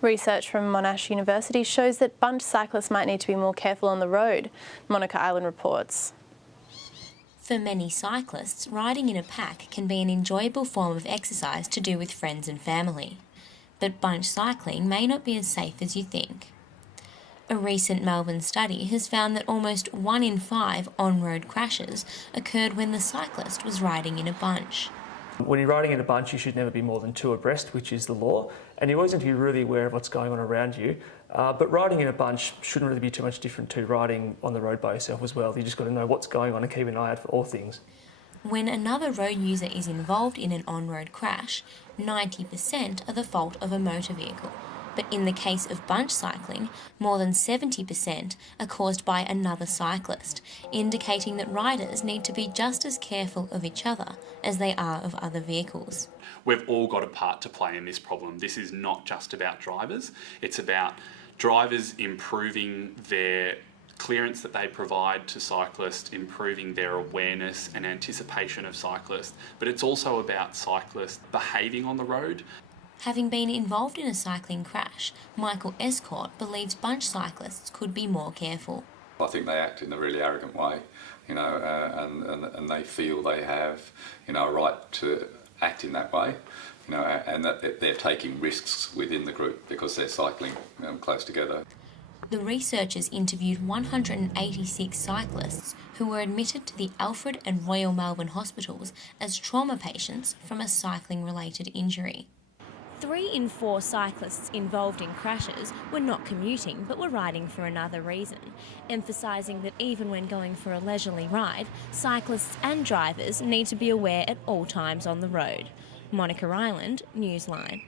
Research from Monash University shows that bunch cyclists might need to be more careful on the road. Monica Island reports. For many cyclists, riding in a pack can be an enjoyable form of exercise to do with friends and family. But bunch cycling may not be as safe as you think. A recent Melbourne study has found that almost 1 in 5 on-road crashes occurred when the cyclist was riding in a bunch. When you're riding in a bunch, you should never be more than 2 abreast, which is the law, and you always need to be really aware of what's going on around you. But riding in a bunch shouldn't really be too much different to riding on the road by yourself as well. You just got to know what's going on and keep an eye out for all things. When another road user is involved in an on-road crash, 90% are the fault of a motor vehicle. But in the case of bunch cycling, more than 70% are caused by another cyclist, indicating that riders need to be just as careful of each other as they are of other vehicles. We've all got a part to play in this problem. This is not just about drivers, it's about drivers improving their clearance that they provide to cyclists, improving their awareness and anticipation of cyclists, but it's also about cyclists behaving on the road. Having been involved in a cycling crash, Michael Escort believes bunch cyclists could be more careful. I think they act in a really arrogant way, and they feel they have, a right to act in that way, and that they're taking risks within the group because they're cycling close together. The researchers interviewed 186 cyclists who were admitted to the Alfred and Royal Melbourne hospitals as trauma patients from a cycling-related injury. 3 in 4 cyclists involved in crashes were not commuting but were riding for another reason, emphasising that even when going for a leisurely ride, cyclists and drivers need to be aware at all times on the road. Monica Island, Newsline.